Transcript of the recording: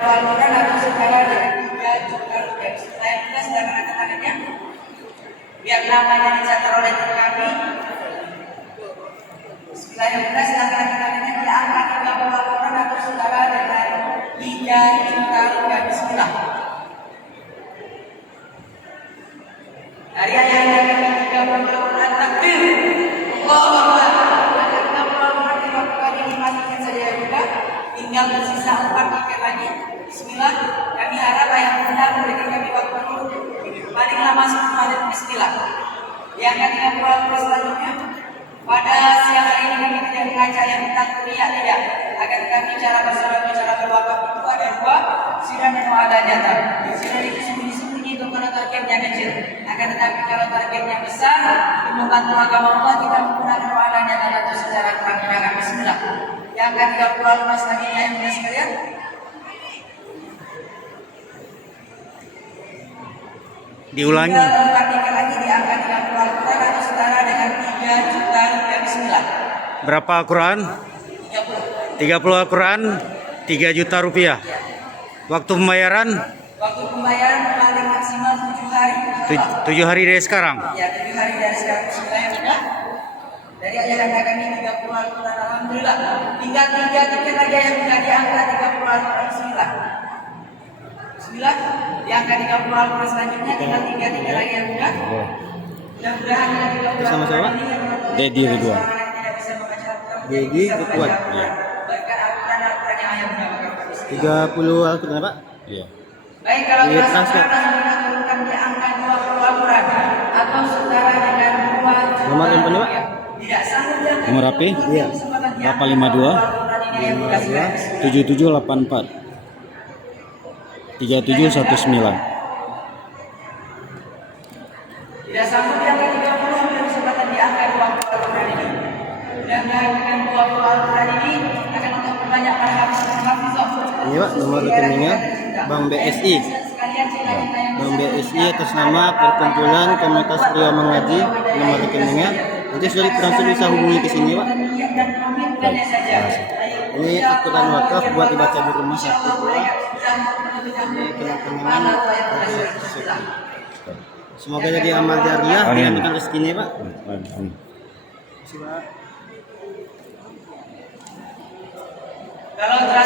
Al-Quran atau setara dengan 3 juta rupiah. Saya minta sedang angkat tangannya biar namanya dicatat oleh tim kami. Bismillahirrahmanirrahim. Sedang angkat tangannya dia angkat 30 Al-Quran atau setara dengan 3 juta rupiah. Bismillah. Dari ayat yang 30 Al-Quran takbir. Allahu Akbar. Ada 60 Al-Quran 30 kali dimasukkan saja ya Bunda. Tinggal tersisa 4 paket lagi. Bismillah. Kami harap ayah bunda memberikan kami waktu paling lama 10 menit. Bismillah. Yang ketiga Al-Quran selanjutnya. Pada siang hari ini kami tidak mengajak yang tentang kuliah tidak. Akan kami cara bersalat cara berwakaf itu ada 2, sirah dan doa dan nyata. Sirah itu sembunyi-sembunyi itu kalau targetnya kecil. Akan tetapi kalau targetnya besar, membantu agama Allah kita menggunakan doa dan nyata atau secara terang-terangan. Bismillah. Yang ketiga Al-Quran selanjutnya yang mulia sekalian. Diulangi. Tiga lagi diangkat 30 Al-Quran atau setara dengan 3 juta rupiah. Bismillah. Berapa Al-Quran? 30 Al-Quran 3 juta rupiah. Waktu pembayaran? Waktu pembayaran paling maksimal 7 hari. 7 hari dari sekarang. Ya, 7 hari dari sekarang. Bismillah ya Bunda. Dari ayah kami 30 Al-Quran. Alhamdulillah. Tinggal 3 tiket lagi yang Bunda diangkat 30 Al-Quran. Bismillah. Bismillah. Diangkat 30 Al-Quran selanjutnya tinggal 3 tiket lagi yang Bunda. Mudah-mudahan 30 Sama-sama. Dedi Ridwan. Dedi Ridwan. Iya. Berkat Al-Quran yang ayah Bunda bacakan. 30 Al-Quran Pak? Iya. Baik, kalau Iya, kita transfer. sekarang turunkan di angka 20 Al-Quran atau setara dengan 2 juta. Nomor handphone Pak? Tidak sanggup dan Nomor HP? Iya. 852 7784 3719. Tidak sanggup yang ke-30 ambil kesempatan di angka 20 Al-Quran ini. Mudah-mudahan dengan 20 Al-Quran ini akan untuk banyak para hafizah. Ini Pak, nomor rekeningnya Bank BSI. Bank BSI atas nama Perkumpulan Komunitas Pria Mengaji. Nomor rekeningnya nanti sudah ditransfer, bisa hubungi ke sini Pak. Ini Al-Quran wakaf buat dibaca di rumah satu buah. Ini kenang-kenangan. Semoga jadi amal jariah dengan rezekinya Pak. Terima kasih Pak. Kalau